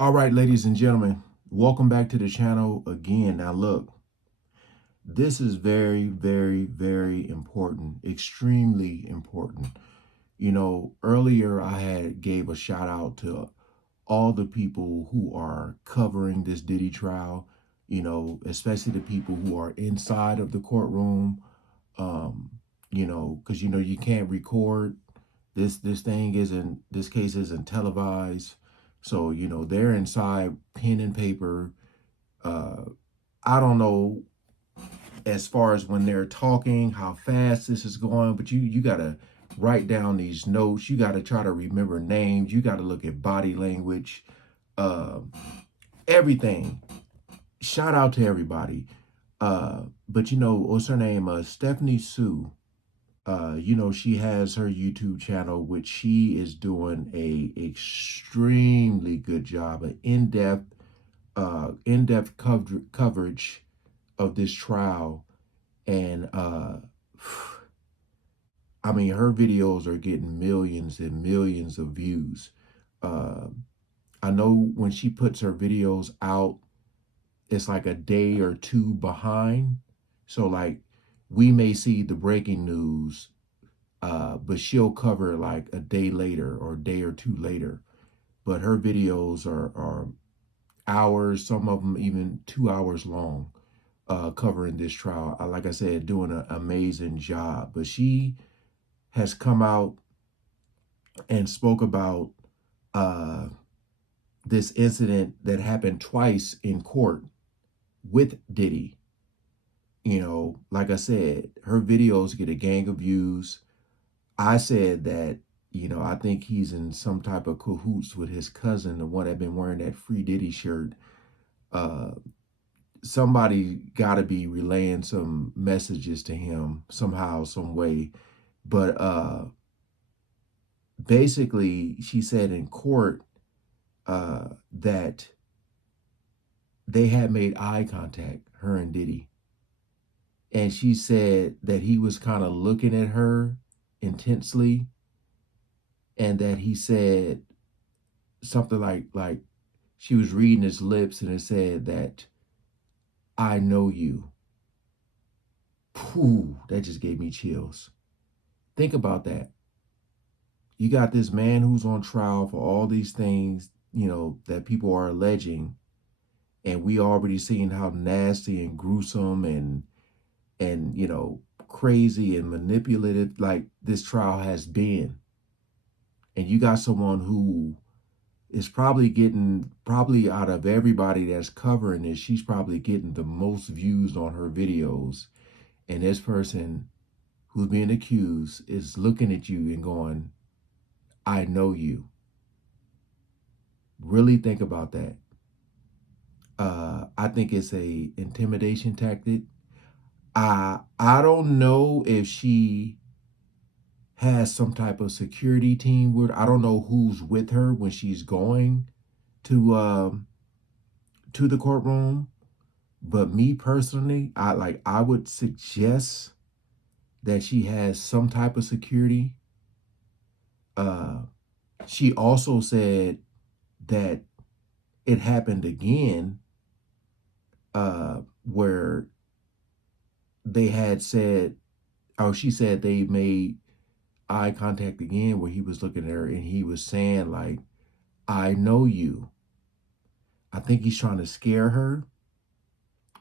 All right, ladies and gentlemen, welcome back to the channel again. Now, look, this is very, very, very important, extremely important. You know, earlier I had gave a shout out to all the people who are covering this Diddy trial, especially the people who are inside of the courtroom, um, because, you can't record. This case isn't televised. So, they're inside pen and paper. Uh, I don't know as far as when they're talking, how fast this is going, but you gotta write down these notes. You gotta try to remember names. You gotta look at body language, uh, everything. Shout out to everybody. But what's her name? Stephanie Sue. She has her YouTube channel, which she is doing a extremely good job, an in-depth coverage of this trial. And I mean, her videos are getting millions and millions of views. Uh, I know when she puts her videos out, it's like a day or two behind. So like we may see the breaking news, but she'll cover like a day later or a day or two later. But her videos are hours, some of them even 2 hours long, covering this trial. Like I said, doing an amazing job. But she has come out and spoke about uh, this incident that happened twice in court with Diddy. Like I said, her videos get a gang of views. I said that, I think he's in some type of cahoots with his cousin, the one that been wearing that Free Diddy shirt. Uh, Somebody got to be relaying some messages to him somehow, some way. But basically, she said in court that they had made eye contact, her and Diddy. And she said that he was kind of looking at her intensely, and that he said something like she was reading his lips, and it said that I know you. Pooh, that just gave me chills. Think about that. You got this man who's on trial for all these things, that people are alleging, and we already seen how nasty and gruesome and crazy and manipulative like this trial has been. And you got someone who is probably out of everybody that's covering this, she's probably getting the most views on her videos. And this person who's being accused is looking at you and going, I know you. Really think about that. I think it's a intimidation tactic. I don't know if she has some type of security team with. I don't know who's with her when she's going to the courtroom. But me personally, I would suggest that she has some type of security. Uh, she also said that it happened again, where they had said, oh, she said they made eye contact again, where he was looking at her and he was saying like, I know you. I think he's trying to scare her,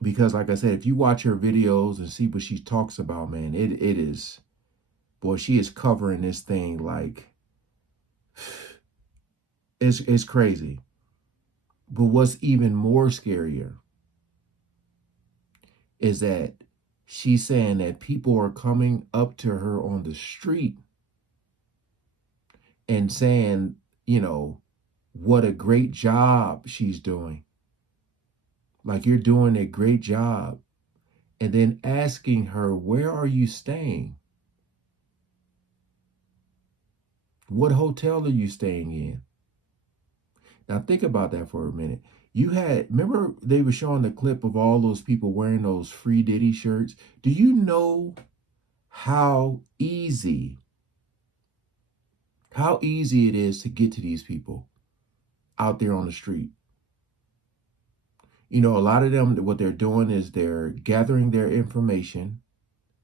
because like I said, if you watch her videos and see what she talks about, man, it is, boy, she is covering this thing like it's crazy. But what's even more scarier is that she's saying that people are coming up to her on the street and saying, what a great job she's doing. Like, you're doing a great job. And then asking her, where are you staying? What hotel are you staying in? Now think about that for a minute. Remember they were showing the clip of all those people wearing those Free Diddy shirts? Do you know how easy it is to get to these people out there on the street? You know, a lot of them, what they're doing is they're gathering their information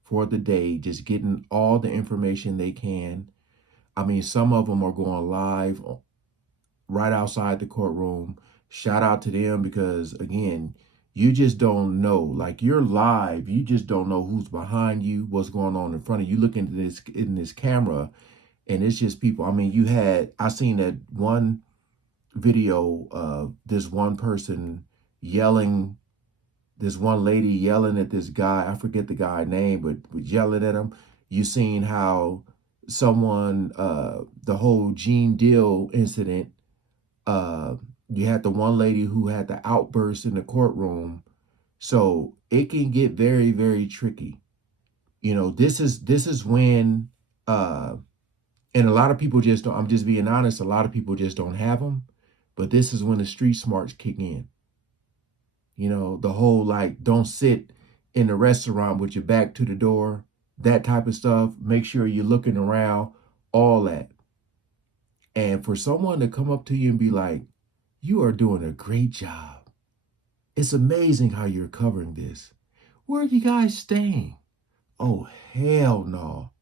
for the day, just getting all the information they can. I mean, some of them are going live right outside the courtroom. Shout out to them because, again, you just don't know. Like, you're live, you just don't know who's behind you, what's going on in front of you. Look into this in this camera, and it's just people. I mean, I seen that one video of this one person yelling, this one lady yelling at this guy. I forget the guy's name, but yelling at him. You seen how someone, the whole Gene Deal incident, uh, you had the one lady who had the outburst in the courtroom. So it can get very, very tricky. You know, this is when, and a lot of people just don't, I'm just being honest, a lot of people just don't have them. But this is when the street smarts kick in. You know, the whole like, don't sit in the restaurant with your back to the door, that type of stuff. Make sure you're looking around, all that. And for someone to come up to you and be like, you are doing a great job. It's amazing how you're covering this. Where are you guys staying? Oh, hell no.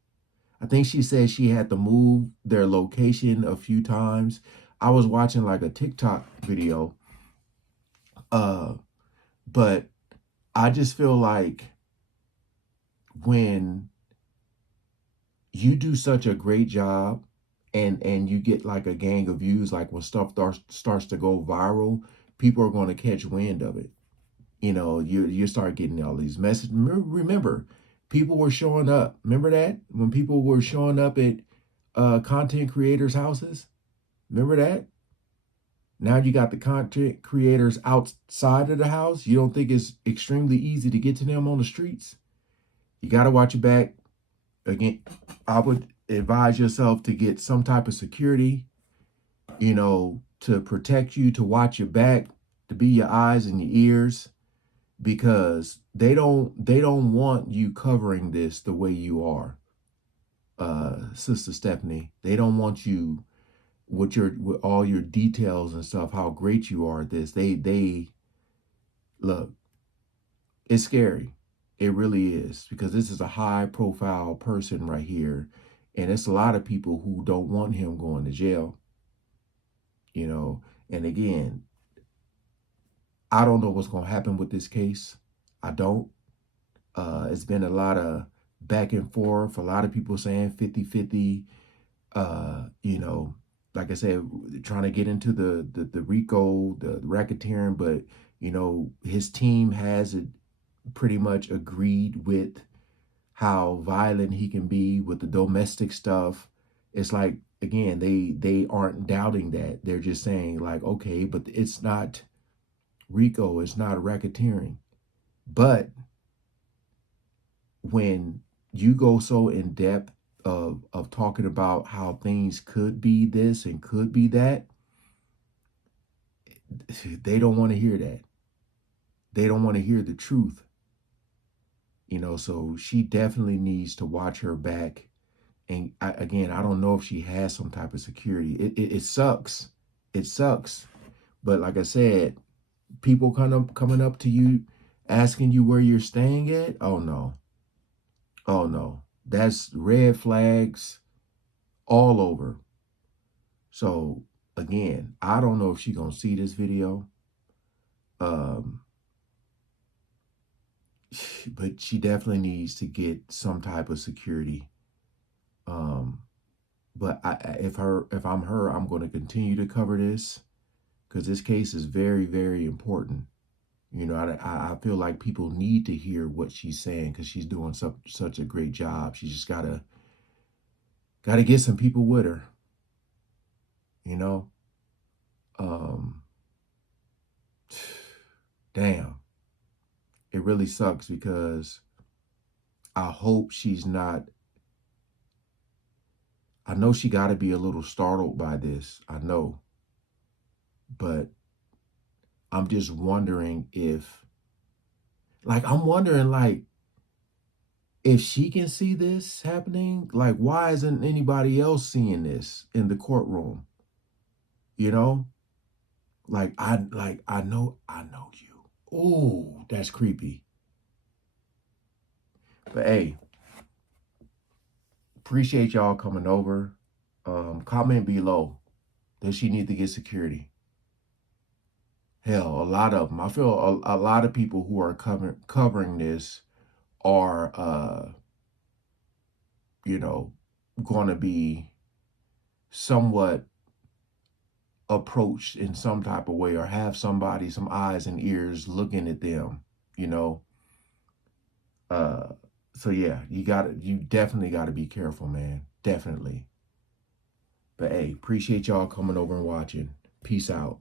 I think she said she had to move their location a few times. I was watching like a TikTok video, uh, but I just feel like when you do such a great job and you get like a gang of views, like when stuff starts to go viral, people are going to catch wind of it. You know, you start getting all these messages. Remember, people were showing up. Remember that when people were showing up at content creators' houses? Remember that? Now you got the content creators outside of the house. You don't think it's extremely easy to get to them on the streets? You got to watch your back. Again, I would advise yourself to get some type of security, you know, to protect you, to watch your back, to be your eyes and your ears, because they don't want you covering this the way you are, Sister Stephanie. They don't want you with all your details and stuff, how great you are at this. They look, it's scary. It really is, because this is a high profile person right here. And it's a lot of people who don't want him going to jail, you know. And again, I don't know what's going to happen with this case. I don't. It's been a lot of back and forth. A lot of people saying 50-50. You know, like I said, trying to get into the RICO, the racketeering, but you know, his team has it pretty much agreed with how violent he can be with the domestic stuff. It's like, again, they aren't doubting that. They're just saying like, okay, but it's not RICO, it's not racketeering. But when you go so in depth of talking about how things could be this and could be that, they don't want to hear that. They don't want to hear the truth. You know, so she definitely needs to watch her back. And again, I don't know if she has some type of security. It sucks. It sucks. But like I said, people coming up to you, asking you where you're staying at. Oh no. Oh no. That's red flags all over. So again, I don't know if she's gonna see this video. Um, but she definitely needs to get some type of security. Um, but if I'm her, I'm going to continue to cover this, because this case is very, very important. You know, I feel like people need to hear what she's saying, because she's doing such a great job. She just gotta get some people with her. You know, um, damn, it really sucks, because I hope she's not. I know she got to be a little startled by this. I know. But I'm just wondering I'm wondering, like, if she can see this happening, like, why isn't anybody else seeing this in the courtroom? You know? I know you. Ooh, that's creepy. But hey, appreciate y'all coming over. Comment below. Does she need to get security? Hell, a lot of them. I feel a lot of people who are covering this are, you know, going to be somewhat approached in some type of way or have somebody, some eyes and ears looking at them, you know. Uh, so yeah, you definitely gotta be careful, man. Definitely. But hey, appreciate y'all coming over and watching. Peace out.